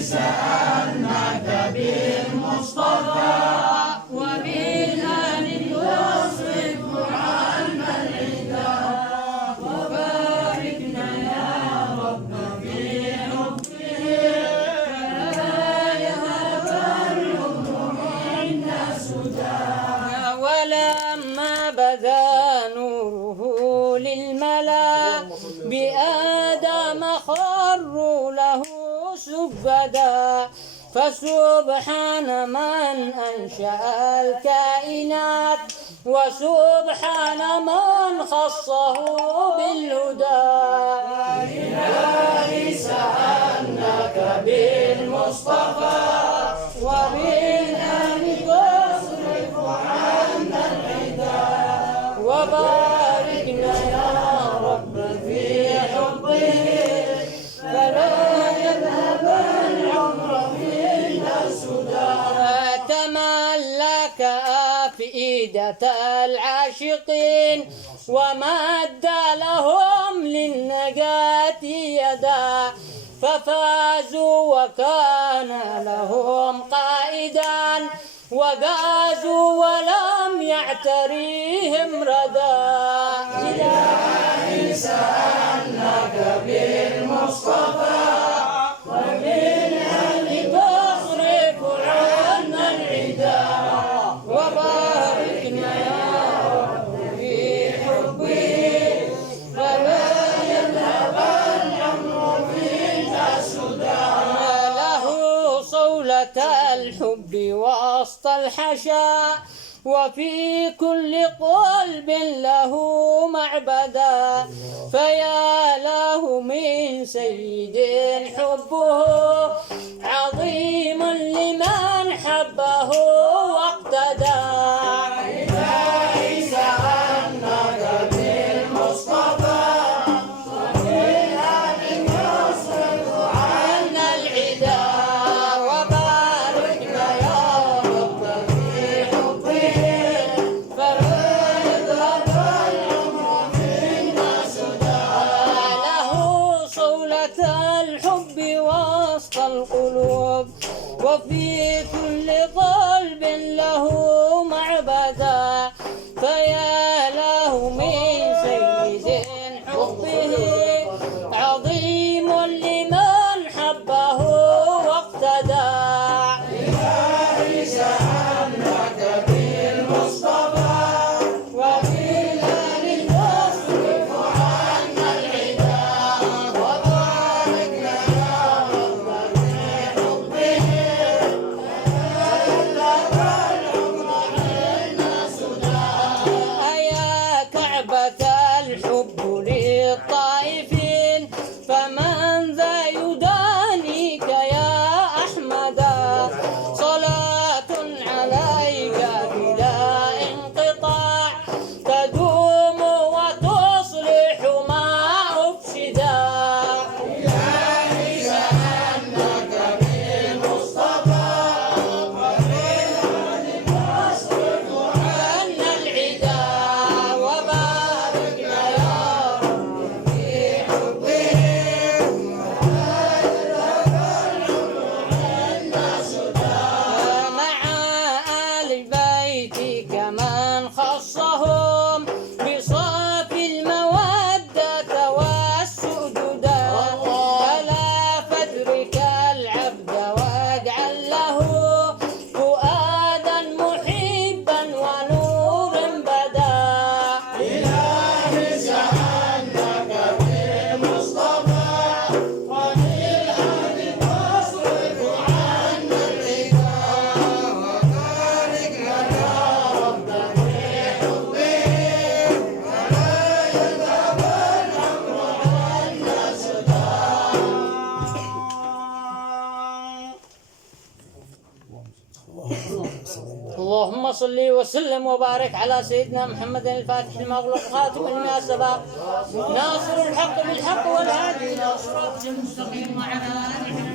سألناك بالمصطفى وبالآل تصرف عنا العدا وباركنا يا رب في حبه فلا يهب العمر منا سدى. ولما بدا نوره للملا بآدم خروا له سجدا فسبحان من أنشأ الكائنات وسبحان من خصه بالهدى. إلهي سألناك بالمصطفى وبالآل تصرف عنا العدا وباركنا يا رب في حبه فلا يذهب العمر منا سدى. تملك أفئدة العاشقين ومد لهم للنجاة يدا ففازوا وكان لهم قائدا وجازوا ولم يعتريهم ردا. إلهي سألناك بالمصطفى وبالآل تصرف عنا العدا وباركنا يا رب في حبه فلا يذهب الأمر منا سدى. له صولة الحب وسط الحشا وفي كل قلب له معبدا فيا له من سيد حبه عظيم لمن حبه واقتدى. إلهي سألناك بالمصطفى وبالآل تصرف عنا العدا وباركنا يا رب في حبه فلا يذهب العمر منا سدى. له صولة الحب وسط القلوب وفي كل قلب له معبدا فيا له من سيد حبه عظيم لمن حبه واقتدى. إلهي سألناك بالمصطفى وبالآل تصرف عنا العدا وباركنا يا رب في حبه فلا يذهب العمر منا سدى. أيا كعبة الحب للطائفين فمن ذا يدانيك يا أحمدا صلاة عليك بلا انقطاع تدوم وتصلح ما أفسدا. إلهي سألناك بالمصطفى وبالآل تصرف عنا العدا وباركنا يا رب في حبه فلا يذهب العمر منا سدى. مع آل بيتك من خصهم بصافي المودة والسجدا فلا فاترك العبد واجعل له فؤادا محبا ونورا بدا. إلهي سألناك بالمصطفى وبالآل تصرف عنا العدا وباركنا يا رب في حبه فلا يذهب الأمر منا سدى. اللهم صل وسلم وبارك على سيدنا محمد الفاتح المغلق خاتم لما سبق ناصر الحق بالحق والهادي إلى صراط المستقيم وعلى آله